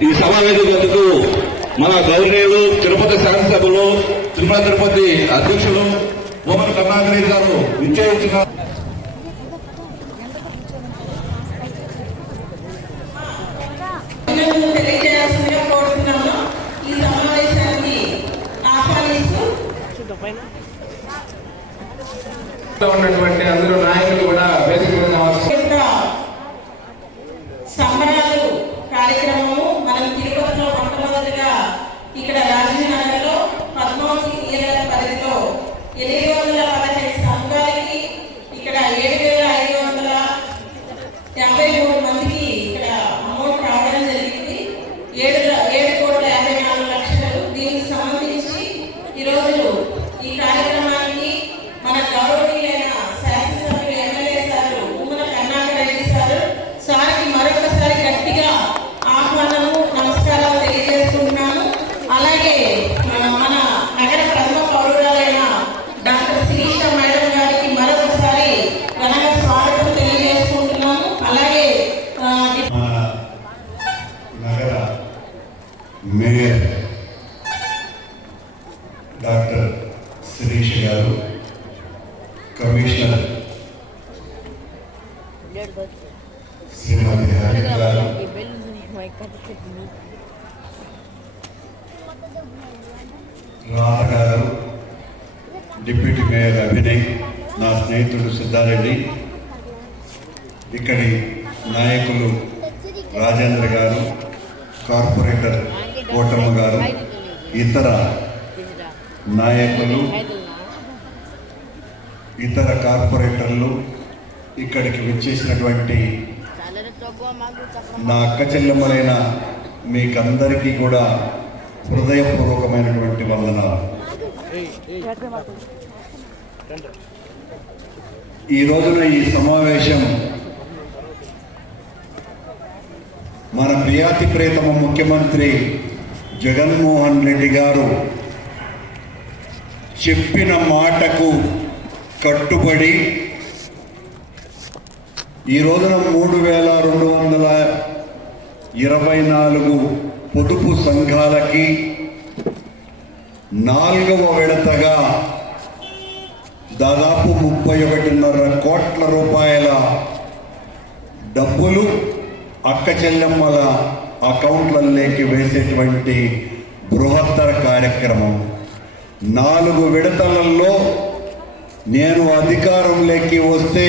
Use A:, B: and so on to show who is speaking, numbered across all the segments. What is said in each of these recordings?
A: ఈ సమావేశందుకు మన గౌరవీయులు తిరుపతి శాసనసభలో తిరుమల తిరుపతి అధ్యక్షులు మోహన్ కరుణాకరేష్ గారు నిశ్చయించిన
B: అభినందనలు తెలియజేయాల్సిందిగా కోరుతున్నాను ఈ సమావేశానికి ఆహ్వానిస్తూ
C: ఉన్నటువంటి అందరూ నాయకులు కూడా వేదిక మీద అవసరం
B: యొక్క సంబరాలు కార్యక్రమము మనం తిరుపతిలో మొట్టమొదటిగా ఇక్కడ రాజీవ్ నగర్లో పద్మావతి తీరాల పరిధిలో ఎనిమిది వందల పదహైదు సంఘాలకి ఇక్కడ ఏడు వేల ఐదు వందల యాభై మూడు మందికి ఇక్కడ అమౌంట్ రావడం జరిగింది ఏడు ల- ఏడు కోట్ల యాభై నాలుగు లక్షలు దీనికి సంబంధించి ఈరోజు ఈ కార్యక్రమానికి మన గౌరవనీయులైన శాసనసభ్యులు MLA sir Ummala Karnakar Reddy sir సార్కి మరొకసారి గట్టిగా ఆహ్వానము నమస్కారాలు తెలియజేస్తున్నాను అలాగే మన మన నగర ప్రథమ పౌరురాలైన డాక్టర్ శిరీష మేడం గారికి మరొకసారి ఘనంగా స్వాగతం తెలియజేసుకుంటున్నాము అలాగే ఆ,
D: మన నగర మేయర్ డాక్టర్ శిరీష్ గారు కమిషనర్ శ్రీమతి హరిత గారు రాధ గారు డిప్యూటీ మేయర్ అభినయ్ నా స్నేహితుడు సిద్ధారెడ్డి ఇక్కడి నాయకులు రాజేంద్ర గారు కార్పొరేటర్ కోటమ్మ గారు ఇతర నాయకులు ఇతర కార్పొరేటర్లు ఇక్కడికి విచ్చేసినటువంటి నా అక్క చెల్లెమ్మలైన మీకందరికీ కూడా హృదయపూర్వకమైనటువంటి వందనాలు. ఈ రోజున ఈ సమావేశం మన ప్రియాతి ప్రియతమ ముఖ్యమంత్రి జగన్మోహన్ రెడ్డి గారు చెప్పిన మాటకు కట్టుబడి ఈ రోజున మూడు వేల రెండు వందల ఇరవై నాలుగు పొదుపు సంఘాలకి నాలుగవ విడతగా దాదాపు ముప్పై ఒకటిన్నర కోట్ల రూపాయల డబ్బులు అక్క చెల్లెమ్మల అకౌంట్లలోకి వేసేటువంటి బృహత్తర కార్యక్రమం. నాలుగు విడతలలో నేను అధికారంలోకి వస్తే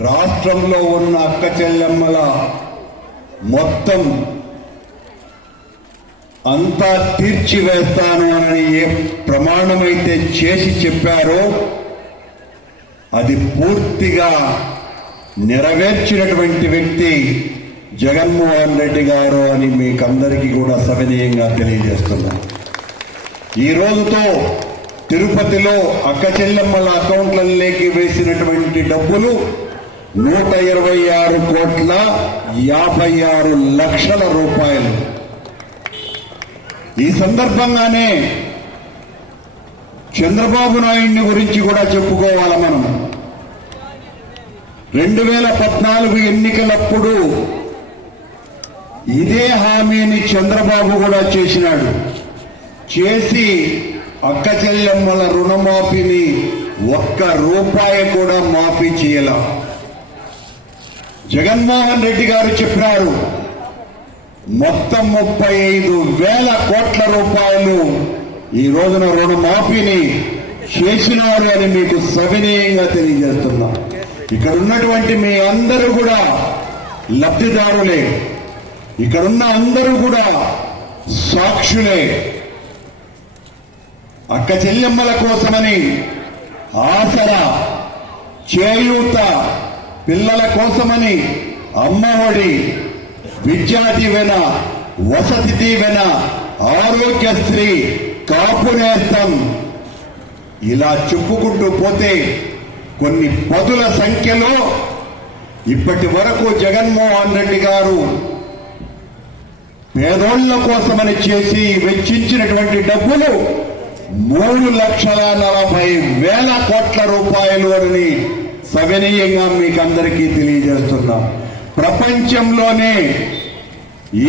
D: రాష్ట్రంలో ఉన్న అక్క చెల్లెమ్మల మొత్తం అంతా తీర్చివేస్తాను అని ఏ ప్రమాణమైతే చేసి చెప్పారో అది పూర్తిగా నెరవేర్చినటువంటి వ్యక్తి జగన్మోహన్ రెడ్డి గారు అని మీకందరికీ కూడా సవినీయంగా తెలియజేస్తున్నాను ఈ రోజుతో తిరుపతిలో అక్క చెల్లెమ్మల అకౌంట్లలోకి వేసినటువంటి డబ్బులు నూట ఇరవై ఆరు కోట్ల యాభై ఆరు లక్షల రూపాయలు. ఈ సందర్భంగానే చంద్రబాబు నాయుడిని గురించి కూడా చెప్పుకోవాలి మనం. రెండు వేల పద్నాలుగు ఎన్నికలప్పుడు ఇదే హామీని చంద్రబాబు కూడా చేసినాడు. చేసి అక్క చెల్లెమ్మల రుణమాఫీని ఒక్క రూపాయి కూడా మాఫీ చేయాల. జగన్మోహన్ రెడ్డి గారు చెప్పినారు మొత్తం ముప్పై ఐదు వేల కోట్ల రూపాయలు ఈ రోజున రుణమాఫీని చేసినారు అని మీకు సవినీయంగా తెలియజేస్తున్నాం. ఇక్కడ ఉన్నటువంటి మీ అందరూ కూడా లబ్ధిదారులే. ఇక్కడున్న అందరూ కూడా సాక్షులే. అక్క చెల్లెమ్మల కోసమని ఆసర చేయూత పిల్లల కోసమని అమ్మఒడి విద్యా దీవెన వసతి దీవెన ఆరోగ్యశ్రీ కాపు నేస్తం ఇలా చెప్పుకుంటూ పోతే కొన్ని పదుల సంఖ్యలో ఇప్పటి వరకు జగన్మోహన్ రెడ్డి గారు పేదోళ్ళ కోసమని చేసి వెచ్చించినటువంటి డబ్బులు మూడు లక్షల నలభై వేల కోట్ల రూపాయలు అని సవినీయంగా మీకు అందరికీ తెలియజేస్తున్నాం. ప్రపంచంలోనే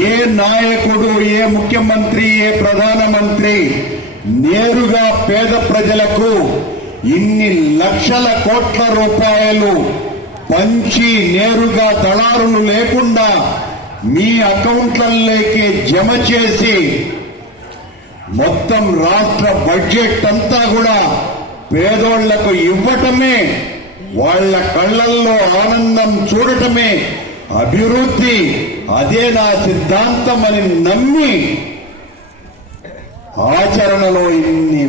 D: ఏ నాయకుడు ఏ ముఖ్యమంత్రి ఏ ప్రధానమంత్రి నేరుగా పేద ప్రజలకు ఇన్ని లక్షల కోట్ల రూపాయలు పంచి నేరుగా దళారులు లేకుండా మీ అకౌంట్లలోకి జమ చేసి మొత్తం రాష్ట్ర బడ్జెట్ అంతా కూడా పేదోళ్ళకు ఇవ్వటమే వాళ్ళ కళ్ళల్లో ఆనందం చూడటమే అభివృద్ధి. అదే నా సిద్ధాంతం అని నమ్మి ఆచరణలో ఇన్ని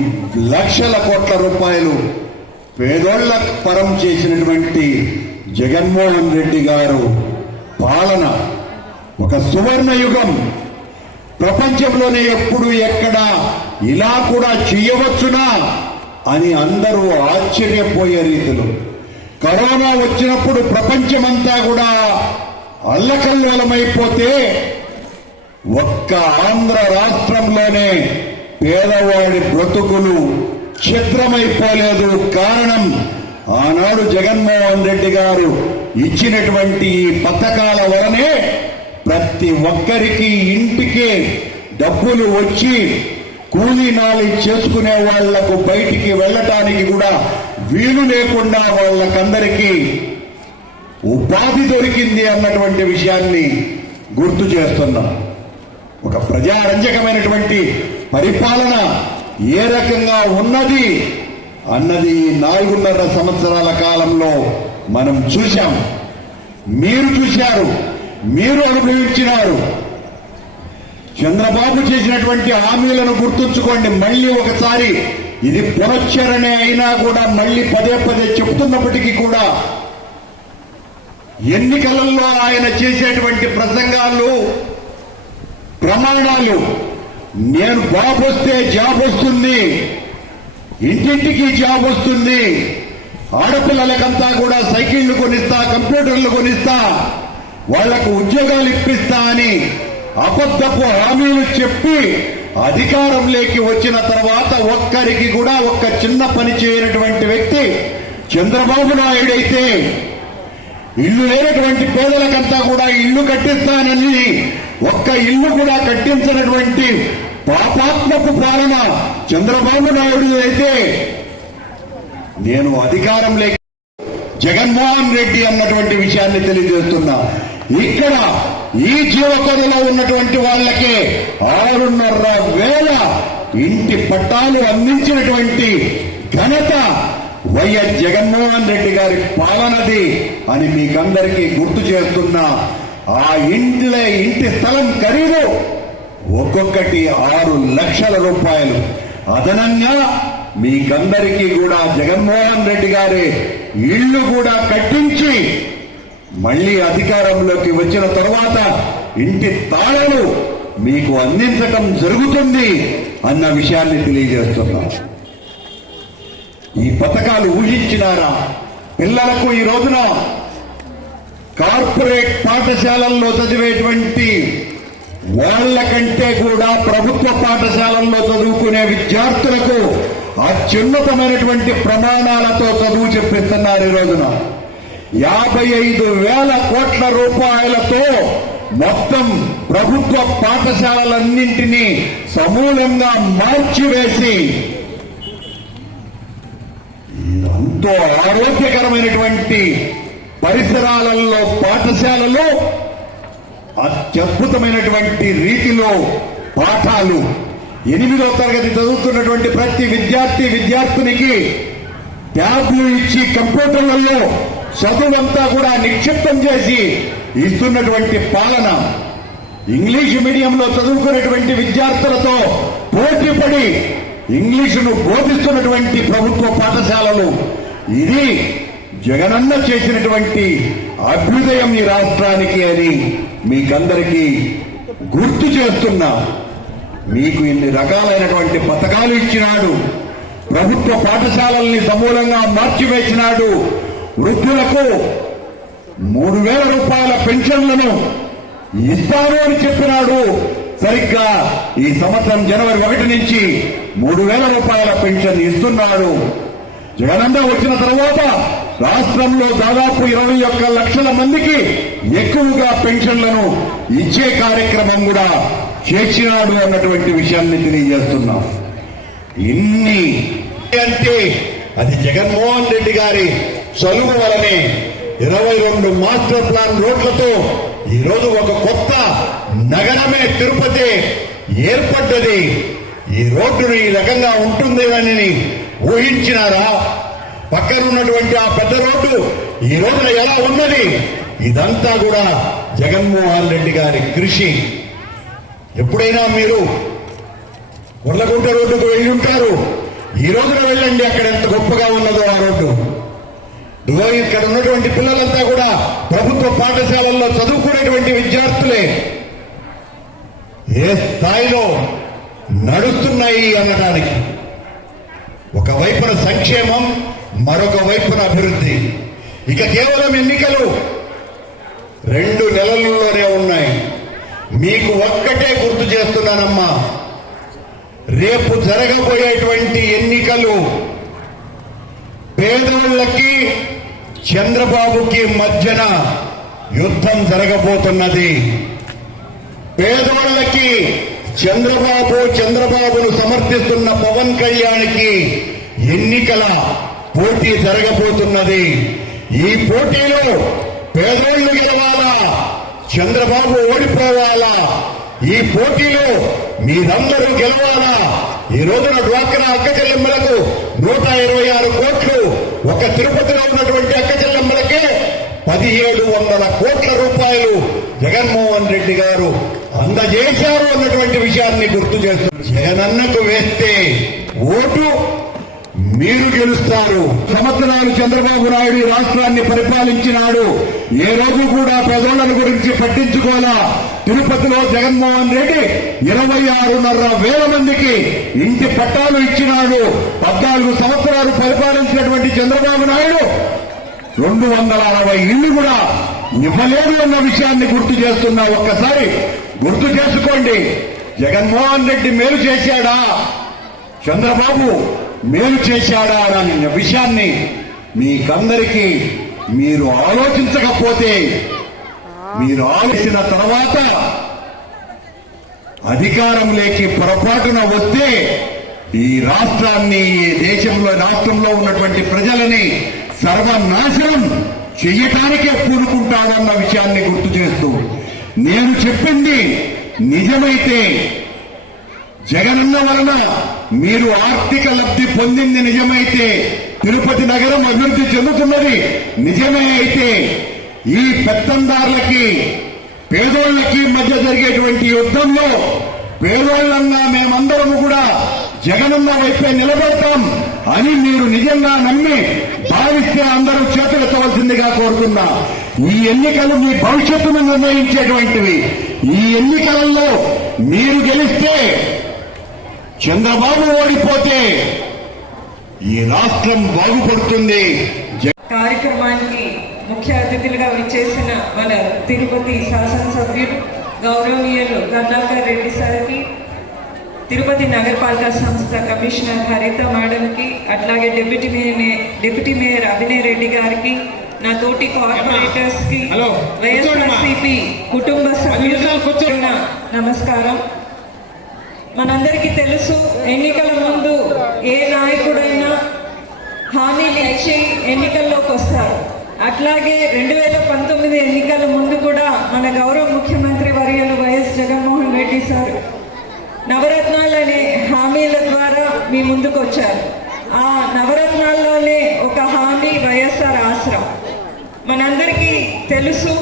D: లక్షల కోట్ల రూపాయలు పేదోళ్ళ పరం చేసినటువంటి జగన్మోహన్ రెడ్డి గారు పాలన ఒక సువర్ణ యుగం ప్రపంచంలోనే ఎప్పుడు ఎక్కడ ఇలా కూడా చేయవచ్చునా అని అందరూ ఆశ్చర్యపోయే రీతిలో. కరోనా వచ్చినప్పుడు ప్రపంచమంతా కూడా అల్లకల్లోలమైపోతే ఒక్క ఆంధ్ర రాష్ట్రంలోనే పేదవాడి బ్రతుకులు ఛిద్రమైపోలేదు కారణం ఆనాడు జగన్మోహన్ రెడ్డి గారు ఇచ్చినటువంటి ఈ పథకాల వలనే ప్రతి ఒక్కరికి ఇంటికి డబ్బులు వచ్చి కూలీ నాలి చేసుకునే వాళ్ళకు బయటికి వెళ్ళటానికి కూడా వీలు లేకుండా వాళ్ళకందరికీ ఉపాధి దొరికింది అన్నటువంటి విషయాన్ని గుర్తు చేస్తున్నాం. ఒక ప్రజారంజకమైనటువంటి పరిపాలన ఏ రకంగా ఉన్నది అన్నది ఈ నాలుగున్నర సంవత్సరాల కాలంలో మనం చూశాం. మీరు చూశారు మీరు అనుభవించినారు. చంద్రబాబు చేసినటువంటి హామీలను గుర్తుంచుకోండి. మళ్ళీ ఒకసారి ఇది పునశ్చరణే అయినా కూడా మళ్ళీ పదే పదే చెప్తున్నప్పటికీ కూడా ఎన్నికలలో ఆయన చేసేటువంటి ప్రసంగాలు ప్రమాణాలు నేను బాబు వస్తే జాబ్ వస్తుంది. ఇంటింటికి జాబ్ వస్తుంది. ఆడపిల్లలకంతా కూడా సైకిళ్ళు కొనిస్తా కంప్యూటర్లు కొనిస్తా వాళ్ళకు ఉద్యోగాలు ఇప్పిస్తా అని అబద్ధపు హామీలు చెప్పి అధికారంలోకి వచ్చిన తర్వాత ఒక్కరికి కూడా ఒక్క చిన్న పని చేయనటువంటి వ్యక్తి చంద్రబాబు నాయుడు అయితే ఇల్లు లేనటువంటి పేదలకంతా కూడా ఇల్లు కట్టిస్తానని ఒక్క ఇల్లు కూడా కట్టించినటువంటి పాపాత్మకు పాలన చంద్రబాబు నాయుడు అయితే నేను అధికారం లేక జగన్మోహన్ రెడ్డి అన్నటువంటి విషయాన్ని తెలియజేస్తున్నా. ఇక్కడ ఈ జీవకొదలో ఉన్నటువంటి వాళ్ళకే ఆరున్నర వేల ఇంటి పట్టాలు అందించినటువంటి ఘనత వైఎస్ జగన్మోహన్ రెడ్డి గారి పాలనది అని మీకందరికీ గుర్తు చేస్తున్నా. ఆ ఇంటిలో ఇంటి స్థలం ఖరీదు. ఒక్కొక్కటి ఆరు లక్షల రూపాయలు. అదనంగా మీకందరికీ కూడా జగన్మోహన్ రెడ్డి గారి ఇళ్ళు కూడా కట్టించి మళ్ళీ అధికారంలోకి వచ్చిన తరువాత ఇంటి తాళాలు మీకు అందించటం జరుగుతుంది అన్న విషయాన్ని తెలియజేస్తున్నా. ఈ పథకాలు ఊహించినారా? పిల్లలకు ఈ రోజున కార్పొరేట్ పాఠశాలల్లో చదివేటువంటి వాళ్ళకంటే కూడా ప్రభుత్వ పాఠశాలల్లో చదువుకునే విద్యార్థులకు అత్యున్నతమైనటువంటి ప్రమాణాలతో చదువు చెప్పిస్తున్నారు ఈ రోజున. యాభై ఐదు వేల కోట్ల రూపాయలతో మొత్తం ప్రభుత్వ పాఠశాలలన్నింటినీ సమూలంగా మార్చివేసి ఎంతో ఆరోగ్యకరమైనటువంటి పరిసరాలలో పాఠశాలలో అత్యద్భుతమైనటువంటి రీతిలో పాఠాలు. ఎనిమిదో తరగతి చదువుతున్నటువంటి ప్రతి విద్యార్థి విద్యార్థినికి ట్యాబ్లు ఇచ్చి కంప్యూటర్లలో చదువంతా కూడా నిక్షిప్తం చేసి ఇస్తున్నటువంటి పాలన. ఇంగ్లీష్ మీడియంలో చదువుకునేటువంటి విద్యార్థులతో పోటీపడి ఇంగ్లీషును బోధిస్తున్నటువంటి ప్రభుత్వ పాఠశాలలు. ఇది జగనన్న చేసినటువంటి అభ్యుదయం ఈ రాష్ట్రానికి అని మీకందరికీ గుర్తు చేస్తున్నా. మీకు ఇన్ని రకాలైనటువంటి పథకాలు ఇచ్చినాడు ప్రభుత్వ పాఠశాలల్ని సమూలంగా మార్చివేసినాడు వృద్ధులకు మూడు వేల రూపాయల పెన్షన్లను ఇస్తాను అని చెప్పినాడు. సరిగ్గా ఈ సంవత్సరం జనవరి ఒకటి నుంచి మూడు వేల రూపాయల పెన్షన్ ఇస్తున్నాడు. జగనన్న వచ్చిన తర్వాత రాష్ట్రంలో దాదాపు ఇరవై ఒక్క లక్షల మందికి ఎక్కువగా పెన్షన్లను ఇచ్చే కార్యక్రమం కూడా చేసినాడు అన్నటువంటి విషయాన్ని తెలియజేస్తున్నాం. ఇన్ని అంటే అది జగన్మోహన్ రెడ్డి గారి చలువు వలనే ఇరవై రెండు మాస్టర్ ప్లాన్ రోడ్లతో ఈరోజు ఒక కొత్త నగరమే తిరుపతి ఏర్పడ్డది. ఈ రోడ్డు ఈ రకంగా ఉంటుంది అని ఊహించినారా? పక్కన ఉన్నటువంటి ఆ పెద్ద రోడ్డు ఈ రోజున ఎలా ఉన్నది? ఇదంతా కూడా జగన్మోహన్ రెడ్డి గారి కృషి. ఎప్పుడైనా మీరు ఉర్లగుంట రోడ్డుకు వెళ్ళి ఉంటారు ఈ రోజున వెళ్ళండి అక్కడ ఎంత గొప్పగా ఉన్నదో ఆ రోడ్డు. ఇదిగో ఇక్కడ ఉన్నటువంటి పిల్లలంతా కూడా ప్రభుత్వ పాఠశాలల్లో చదువుకునేటువంటి విద్యార్థులే. ఏ స్థాయిలో నడుస్తున్నాయి అనడానికి ఒక వైపున సంక్షేమం మరొక వైపున అభివృద్ధి. ఇక కేవలం ఎన్నికలు రెండు నెలల్లోనే ఉన్నాయి. మీకు ఒక్కటే గుర్తు చేస్తున్నానమ్మా. రేపు జరగబోయేటువంటి ఎన్నికలు పేదోళ్ళకి చంద్రబాబుకి మధ్యన యుద్ధం జరగబోతున్నది. పేదోళ్ళకి చంద్రబాబు చంద్రబాబును సమర్థిస్తున్న పవన్ కళ్యాణ్కి ఎన్నికల పోటీ జరగబోతున్నది. ఈ పోటీలో పేదోళ్ళు గెలవాలా చంద్రబాబు ఓడిపోవాలా? ఈ పోటీలో మీరందరూ గెలవాలా? ఈ రోజున డ్వాక్రా అక్క చెల్లెమ్మలకు నూట ఇరవై ఆరు కోట్లు ఒక తిరుపతిలో ఉన్నటువంటి అక్క చెల్లెమ్మలకే పదిహేడు వందల కోట్ల రూపాయలు జగన్మోహన్ రెడ్డి గారు అందజేశారు అన్నటువంటి విషయాన్ని గుర్తు చేస్తున్నారు జగనన్నకు వేస్తే ఓటు మీరు గెలుస్తారు. సంవత్సరాలు చంద్రబాబు నాయుడు రాష్ట్రాన్ని పరిపాలించినాడు. ఏ రోజు కూడా ప్రజలను గురించి పట్టించుకోలా. తిరుపతిలో జగన్మోహన్ రెడ్డి ఇరవై ఆరున్నర వేల మందికి ఇంటి పట్టాలు ఇచ్చినాడు. పద్నాలుగు సంవత్సరాలు పరిపాలించినటువంటి చంద్రబాబు నాయుడు రెండు వందల అరవై ఇళ్ళు కూడా ఇవ్వలేదు అన్న విషయాన్ని గుర్తు చేస్తున్నా ఒక్కసారి. గుర్తు చేసుకోండి. జగన్మోహన్ రెడ్డి మేలు చేశాడా? చంద్రబాబు మేలు చేశాడా అనే విషయాన్ని మీకందరికీ మీరు ఆలోచించకపోతే మీరు ఆలోచించిన తర్వాత అధికారంలోకి పొరపాటున వస్తే ఈ రాష్ట్రాన్ని ఈ దేశంలో రాష్ట్రంలో ఉన్నటువంటి ప్రజలని సర్వనాశనం చెయ్యటానికే పూనుకుంటాడన్న విషయాన్ని గుర్తు చేస్తూ నేను చెప్పింది నిజమైతే జగనన్న వలన మీరు ఆర్థిక లబ్ధి పొందింది నిజమైతే తిరుపతి నగరం అభివృద్ధి చెందుతున్నది నిజమే అయితే ఈ పెత్తందారులకి పేదోళ్ళకి మధ్య జరిగేటువంటి యుద్ధంలో పేదోళ్ళన్నా మేమందరము కూడా జగనన్న వైపే నిలబడతాం అని మీరు నిజంగా నమ్మి భావిస్తే అందరూ చేతులెత్తవలసిందిగా కోరుతున్నా. ఈ ఎన్నికలు మీ భవిష్యత్తును నిర్ణయించేటువంటివి. ఈ ఎన్నికలలో మీరు గెలిస్తే చంద్రబాబు ఓడిపోతే ఈ రాష్ట్రం బాగుపడుతుంది
E: కార్యక్రమానికి ముఖ్య అతిథులుగా విచ్చేసిన మన తిరుపతి శాసనసభ్యులు గౌరవనీయులు కర్ణాకర్ రెడ్డి సార్కి తిరుపతి నగరపాలక సంస్థ కమిషనర్ హరిత మేడంకి అట్లాగే deputy mayor deputy mayor Abhinay Reddy గారికి నా తోటి కార్పొరేటర్స్కి
C: హలో,
E: వైఎస్ఆర్సీపీ కుటుంబ. సభ్యుల నమస్కారం మనందరికీ తెలుసు ఎన్నికల ముందు ఏ నాయకుడైనా హామీలు ఇచ్చి ఎన్నికల్లోకి వస్తారు. అట్లాగే రెండు వేల పంతొమ్మిది ఎన్నికల ముందు కూడా మన గౌరవ ముఖ్యమంత్రి వర్యులు వైఎస్ జగన్మోహన్ రెడ్డి సార్ నవరత్నాలు అనే హామీల ద్వారా మీ ముందుకు వచ్చారు. ఆ నవరత్నాల్లోనే ఒక హామీ వైఎస్ఆర్ ఆశ్రం మనందరికీ తెలుసు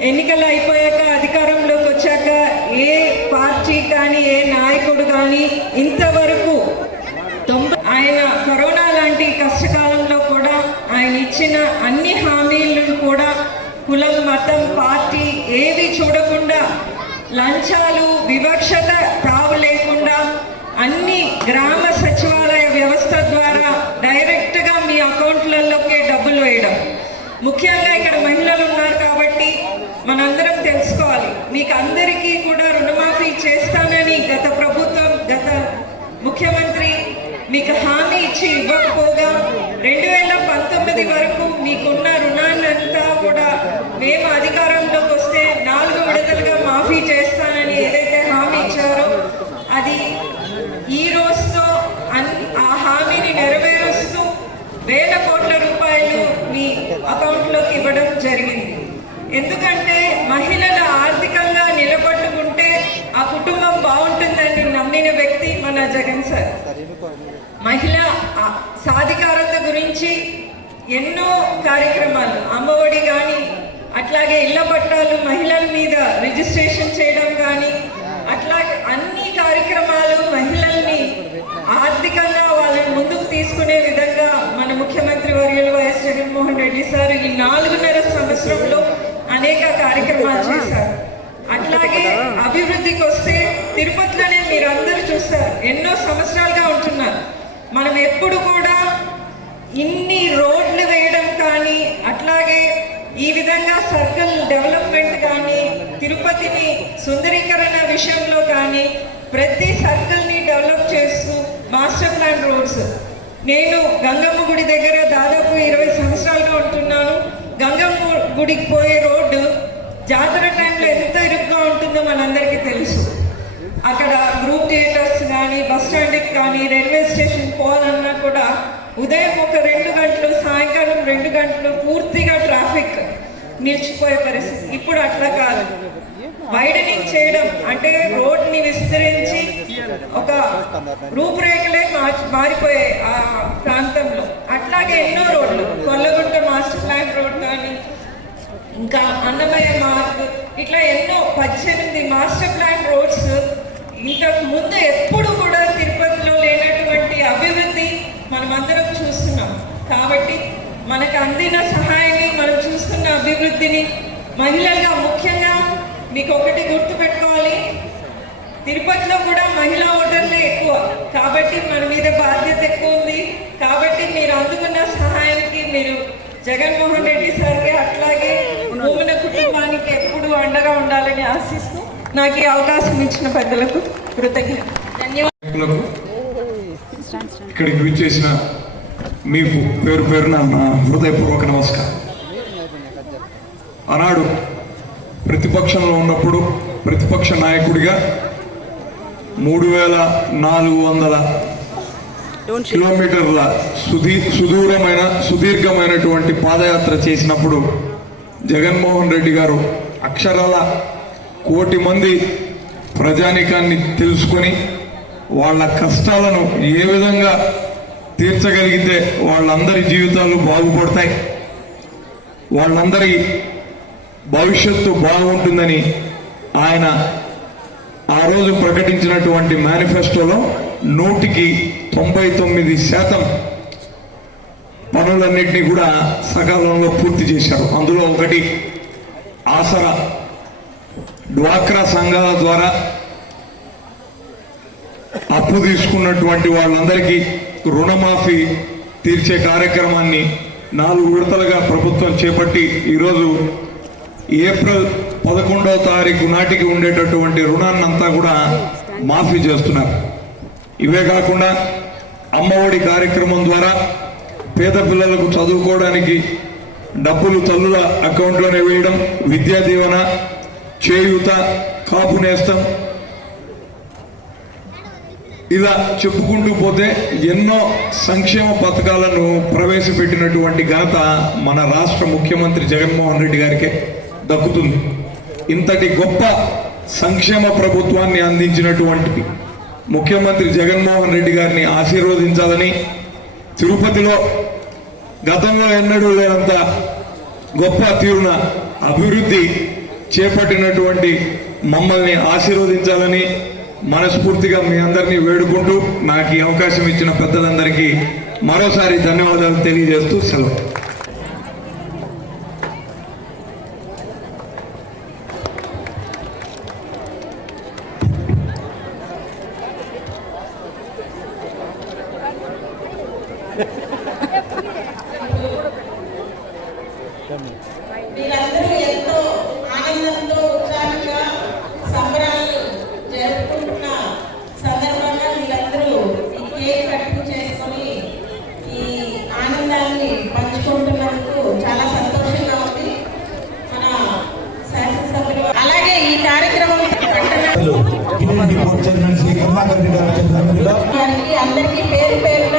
E: ఎన్నికలు అయిపోయాక అధికారంలోకి వచ్చాక ఏ పార్టీ కానీ ఏ నాయకుడు కానీ ఇంతవరకు తొంభై ఆయన కరోనా లాంటి కష్టకాలంలో కూడా ఆయన ఇచ్చిన అన్ని హామీలను కూడా కులం మతం పార్టీ ఏవి చూడకుండా లంచాలు వివక్షత తావు లేకుండా అన్ని గ్రామ సచివాలయ వ్యవస్థ ద్వారా డైరెక్ట్గా మీ అకౌంట్లలోకే డబ్బులు వేయడం. ముఖ్యంగా ఇక్కడ మహిళలు ఉన్నారు మనందరం తెలుసుకోవాలి. మీకు అందరికీ కూడా రుణమాఫీ చేస్తానని గత ప్రభుత్వం గత ముఖ్యమంత్రి మీకు హామీ ఇచ్చి ఇవ్వకపోగా రెండు వేల పంతొమ్మిది వరకు మీకున్న రుణాన్నంతా కూడా మేము అధికారంలోకి వస్తే నాలుగు విడతలుగా మాఫీ చేస్తానని ఏదైతే హామీ ఇచ్చారో అది ఈ రోజుతో ఆ హామీని నెరవేరుస్తూ వేల కోట్ల రూపాయలు మీ అకౌంట్లోకి ఇవ్వడం జరిగింది. ఎందుకంటే మహిళల ఆర్థికంగా నిలబట్టుకుంటే ఆ కుటుంబం బాగుంటుందని నమ్మిన వ్యక్తి మన జగన్ సార్. మహిళ సాధికారత గురించి ఎన్నో కార్యక్రమాలు అమ్మఒడి కానీ అట్లాగే ఇళ్ళ పట్టాలు మహిళల మీద రిజిస్ట్రేషన్ చేయడం కానీ అట్లాగే అన్ని కార్యక్రమాలు మహిళల్ని ఆర్థికంగా వాళ్ళని ముందుకు తీసుకునే విధంగా మన ముఖ్యమంత్రి వర్యులు వైఎస్ జగన్మోహన్ రెడ్డి సార్ ఈ నాలుగున్నర సంవత్సరంలో అనేక కార్యక్రమాలు చేశారు. అట్లాగే అభివృద్ధికి వస్తే తిరుపతిలోనే మీరు అందరూ చూస్తారు ఎన్నో సంవత్సరాలుగా ఉంటున్నారు. మనం ఎప్పుడు కూడా ఇన్ని రోడ్లు వేయడం కానీ అట్లాగే ఈ విధంగా సర్కిల్ డెవలప్మెంట్ కానీ తిరుపతిని సుందరీకరణ విషయంలో కానీ ప్రతి సర్కిల్ని డెవలప్ చేస్తూ మాస్టర్ ప్లాన్ రోడ్స్. నేను గంగమ్మ గుడి దగ్గర దాదాపు ఇరవై సంవత్సరాలుగా ఉంటున్నాను. గంగమ్మ గుడికి పోయే రోడ్డు జాతర టైంలో ఎంత ఇరుగ్గా ఉంటుందో మనందరికీ తెలుసు. అక్కడ గ్రూప్ థియేటర్స్ కానీ బస్ స్టాండ్కి కానీ రైల్వే స్టేషన్ పోవాలన్నా కూడా ఉదయం ఒక రెండు గంటలు సాయంకాలం రెండు గంటలు పూర్తిగా ట్రాఫిక్ నిలిచిపోయే పరిస్థితి. ఇప్పుడు అట్లా కాదు. వైడనింగ్ చేయడం అంటే రోడ్ని విస్తరించి ఒక రూపురేఖలే మారిపోయాయి ఆ ప్రాంతంలో. అట్లాగే ఎన్నో రోడ్లు. కొల్లగుంట మాస్టర్ ప్లాన్ రోడ్ కానీ ఇంకా అన్నమయ్య మార్గ్ ఇట్లా ఎన్నో పద్దెనిమిది మాస్టర్ ప్లాన్ రోడ్స్ ఇంతకు ముందు ఎప్పుడు కూడా తిరుపతిలో లేనటువంటి అభివృద్ధి మనమందరం చూస్తున్నాం. కాబట్టి మనకు అందిన సహాయాన్ని మనం చూస్తున్న అభివృద్ధిని మహిళలుగా ముఖ్యంగా మీకు ఒకటి గుర్తుపెట్టు తిరుపతిలో కూడా మహిళా ఓటర్లే ఎక్కువ. కాబట్టి మన మీద బాధ్యత ఎక్కువ ఉంది. కాబట్టి మీరు అందుకున్న సహాయానికి మీరు జగన్మోహన్ రెడ్డి సార్కి అట్లాగే భూముల కుటుంబానికి ఎప్పుడు అండగా ఉండాలని ఆశిస్తూ నాకు ఈ అవకాశం ఇచ్చిన పెద్దలకు కృతజ్ఞత ధన్యవాదాలు.
C: ఇక్కడికి విచ్చేసిన మీకు పేరు పేరున నా హృదయపూర్వక నమస్కారం. ఆనాడు ప్రతిపక్షంలో ఉన్నప్పుడు ప్రతిపక్ష నాయకుడిగా మూడు వేల నాలుగు వందల కిలోమీటర్ల సుదీ సుదూరమైన సుదీర్ఘమైనటువంటి పాదయాత్ర చేసినప్పుడు జగన్మోహన్ రెడ్డి గారు అక్షరాల కోటి మంది ప్రజానీకాన్ని తెలుసుకొని వాళ్ళ కష్టాలను ఏ విధంగా తీర్చగలిగితే వాళ్ళందరి జీవితాలు బాగుపడతాయి వాళ్ళందరి భవిష్యత్తు బాగుంటుందని ఆయన ఆ రోజు ప్రకటించినటువంటి మేనిఫెస్టోలో నూటికి తొంభై తొమ్మిది శాతం పనులన్నింటినీ కూడా సకాలంలో పూర్తి చేశారు. అందులో ఒకటి ఆసరా. డ్వాక్రా సంఘాల ద్వారా అప్పు తీసుకున్నటువంటి వాళ్ళందరికీ రుణమాఫీ తీర్చే కార్యక్రమాన్ని నాలుగు విడతలుగా ప్రభుత్వం చేపట్టి ఈరోజు ఏప్రిల్ పదకొండవ తారీఖు నాటికి ఉండేటటువంటి రుణాన్ని అంతా కూడా మాఫీ చేస్తున్నారు. ఇవే కాకుండా అమ్మఒడి కార్యక్రమం ద్వారా పేద పిల్లలకు చదువుకోవడానికి డబ్బులు తల్లుల అకౌంట్లోనే వేయడం విద్యా దీవెన చేయూత కాపు నేస్తం ఇలా చెప్పుకుంటూ పోతే ఎన్నో సంక్షేమ పథకాలను ప్రవేశపెట్టినటువంటి ఘనత మన రాష్ట్ర ముఖ్యమంత్రి జగన్మోహన్ రెడ్డి గారికే దక్కుతుంది. ఇంతటి గొప్ప సంక్షేమ ప్రభుత్వాన్ని అందించినటువంటి ముఖ్యమంత్రి జగన్మోహన్ రెడ్డి గారిని ఆశీర్వదించాలని తిరుపతిలో గతంలో ఎన్నడూ లేనంత గొప్ప తీరున అభివృద్ధి చేపట్టినటువంటి మమ్మల్ని ఆశీర్వదించాలని మనస్ఫూర్తిగా మీ అందరినీ వేడుకుంటూ నాకు ఈ అవకాశం ఇచ్చిన పెద్దలందరికీ మరోసారి ధన్యవాదాలు తెలియజేస్తూ సెలవు.
B: మీరందరూ ఎంతో ఆనందంతో ఉత్సాహంగా సంబరాలు జరుపుకుంటున్న సందర్భంగా మీరందరూ ఈ కేక్ కటింగ్ చేసుకొని ఈ ఆనందాన్ని పంచుకుంటున్నారు
A: ప్రభాకర్ రెడ్డి గారు చెప్పిన విధంగా
B: వారికి అందరికీ పేరు పేరున